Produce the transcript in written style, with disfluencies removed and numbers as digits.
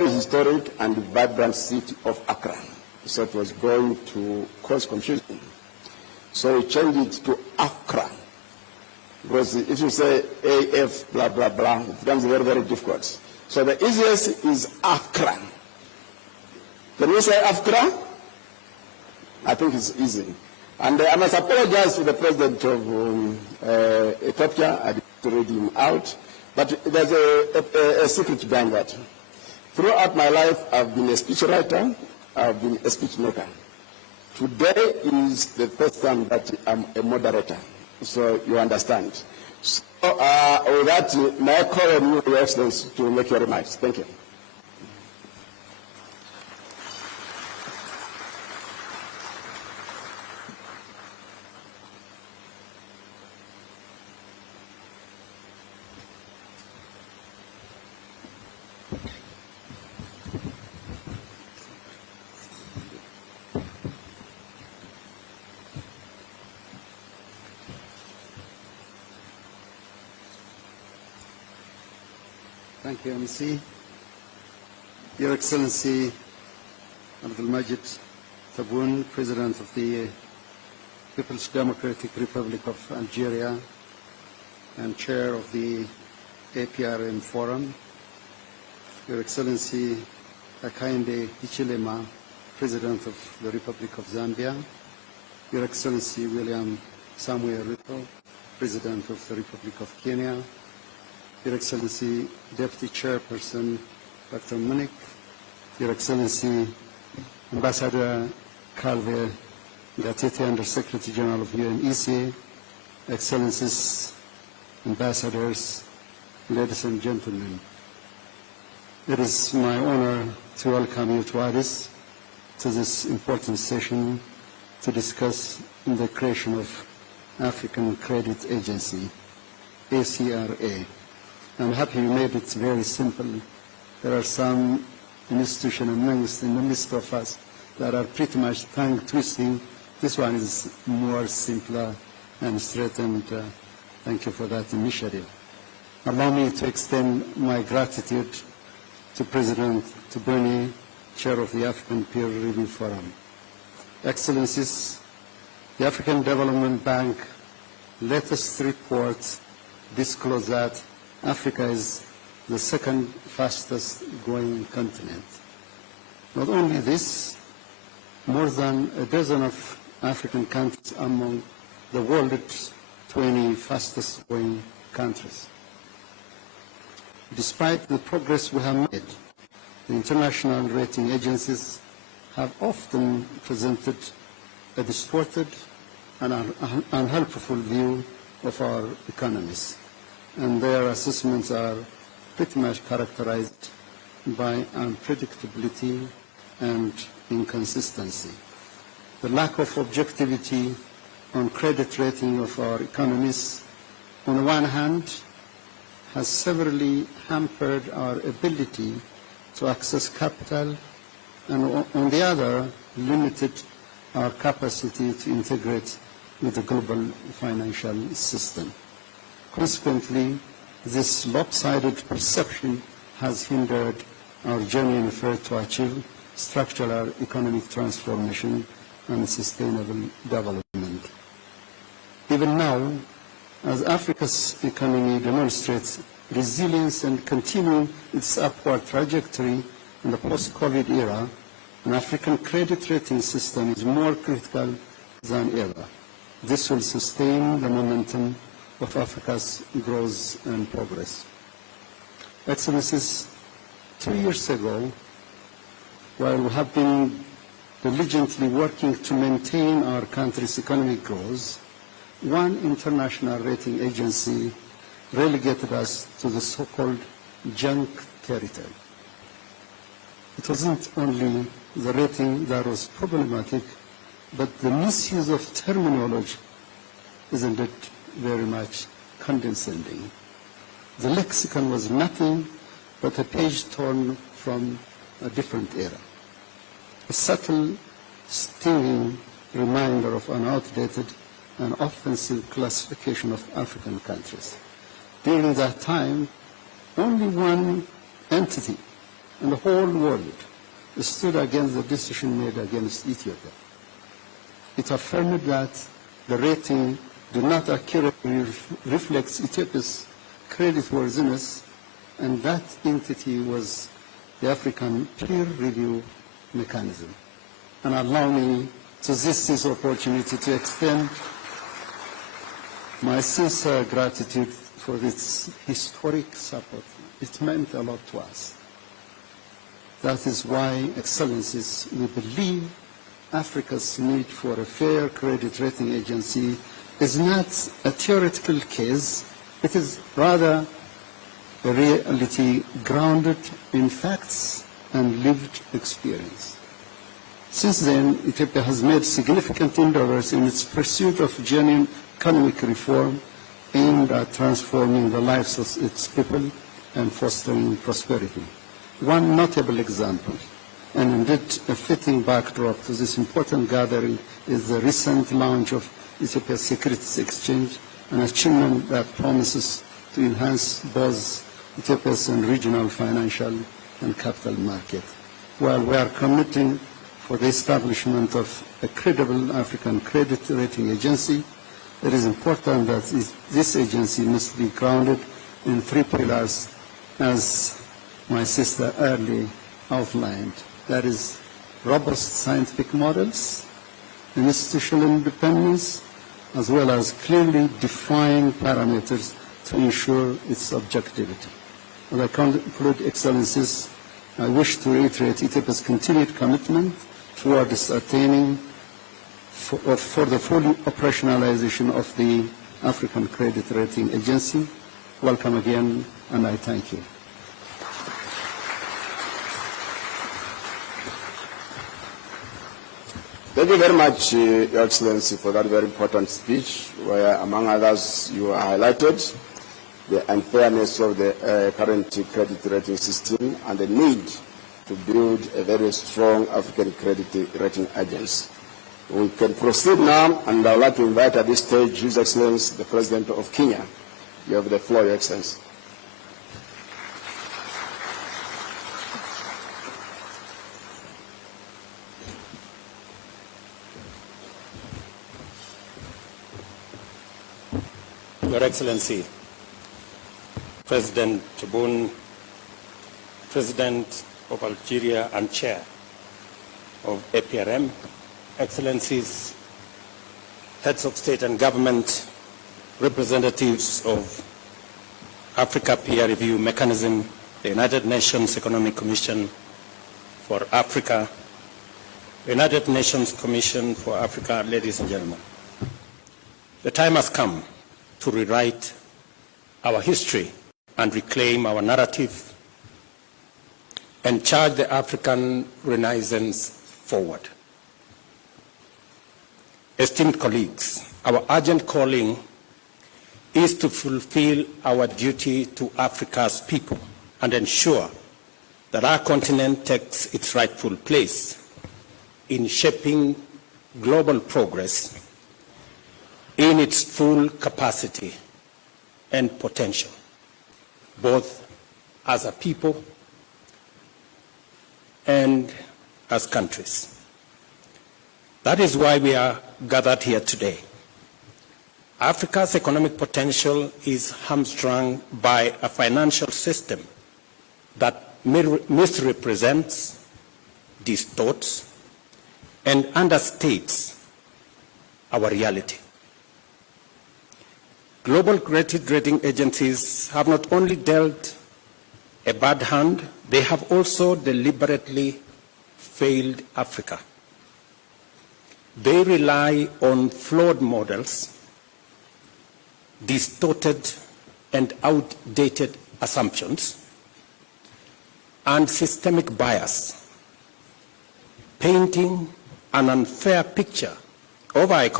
very historic and vibrant city of Accra. So it was going to cause confusion. So we changed it to Accra. Because if you say AF, blah, blah, blah, it becomes very, very difficult. So the easiest is Accra. Can you say Accra? I think it's easy. And I must apologize to the president of Ethiopia. I didn't read him out. But there's a secret behind that. Throughout my life, I've been a speechwriter. I've been a speech maker. Today is the first time that I'm a moderator. So you understand. So with that, may I call on you, Your Excellency, to make your remarks. Thank you. Thank you, MC. Your Excellency Abdul Majid Tabun, President of the People's Democratic Republic of Algeria and Chair of the APRM Forum. Your Excellency Hakainde Hichilema, President of the Republic of Zambia. Your Excellency William Samuel Ruto, President of the Republic of Kenya. Your Excellency Deputy Chairperson Dr. Munich, Your Excellency Ambassador Calve Gatete, Under Secretary General of UNECA, Excellencies, Ambassadors, ladies and gentlemen. It is my honor to welcome you to Addis, to this important session to discuss the creation of African Credit Agency, ACRA. I'm happy you made it very simple. There are some institutions in the midst of us that are pretty much tongue-twisting. This one is more simpler and straight, and thank you for that initiative. Allow me to extend my gratitude to President Tubuni, Chair of the African Peer Review Forum. Excellencies, the African Development Bank latest report disclosed that Africa is the second fastest growing continent. Not only this, more than a dozen of African countries among the world's 20 fastest growing countries. Despite the progress we have made, the international rating agencies have often presented a distorted and unhelpful view of our economies, and their assessments are pretty much characterized by unpredictability and inconsistency. The lack of objectivity on credit rating of our economies, on the one hand, has severely hampered our ability to access capital, and on the other, limited our capacity to integrate with the global financial system. Consequently, this lopsided perception has hindered our genuine effort to achieve structural economic transformation and sustainable development. Even now, as Africa's economy demonstrates resilience and continuing its upward trajectory in the post-COVID era, an African credit rating system is more critical than ever. This will sustain the momentum of Africa's growth and progress. Excellencies, 2 years ago, while we have been diligently working to maintain our country's economic growth, one international rating agency relegated us to the so-called junk territory. It wasn't only the rating that was problematic, but the misuse of terminology, isn't it very much condescending? The lexicon was nothing but a page torn from a different era. A subtle, stinging reminder of an outdated and offensive classification of African countries. During that time, only one entity and the whole world stood against the decision made against Ethiopia. It affirmed that the rating did not accurately reflect Ethiopia's creditworthiness, and that entity was the African peer review mechanism. And allow me to seize this opportunity to extend my sincere gratitude for this historic support. It meant a lot to us. That is why, Excellencies, we believe Africa's need for a fair credit rating agency is not a theoretical case. It is rather a reality grounded in facts and lived experience. Since then, Ethiopia has made significant endeavors in its pursuit of genuine economic reform aimed at transforming the lives of its people and fostering prosperity. One notable example, and indeed a fitting backdrop to this important gathering, is the recent launch of Ethiopia's Securities Exchange, an achievement that promises to enhance both Ethiopia's and regional financial and capital market. While we are committing for the establishment of a credible African credit rating agency, it is important that this agency must be grounded in three pillars, as my sister early outlined. That is, robust scientific models, institutional independence, as well as clearly defined parameters to ensure its objectivity. As I conclude, Excellencies, I wish to reiterate Ethiopia's continued commitment towards attaining for the full operationalization of the African Credit Rating Agency. Welcome again, and I thank you. Thank you very much, Your Excellency, for that very important speech, where, among others, you highlighted the unfairness of the current credit rating system and the need to build a very strong African credit rating agency. We can proceed now, and I would like to invite at this stage His Excellency, the President of Kenya. You have the floor, Your Excellency. Your Excellency, President Tebboune, President of Algeria and Chair of APRM, Excellencies, Heads of State and Government, representatives of Africa Peer Review Mechanism, the United Nations Economic Commission for Africa, United Nations Commission for Africa, ladies and gentlemen. The time has come to rewrite our history and reclaim our narrative and charge the African Renaissance forward. Esteemed colleagues, our urgent calling is to fulfill our duty to Africa's people and ensure that our continent takes its rightful place in shaping global progress in its full capacity and potential, both as a people and as countries. That is why we are gathered here today. Africa's economic potential is hamstrung by a financial system that misrepresents, distorts, and understates our reality. Global credit rating agencies have not only dealt a bad hand, they have also deliberately failed Africa. They rely on flawed models, distorted and outdated assumptions, and systemic bias, painting an unfair picture of our economy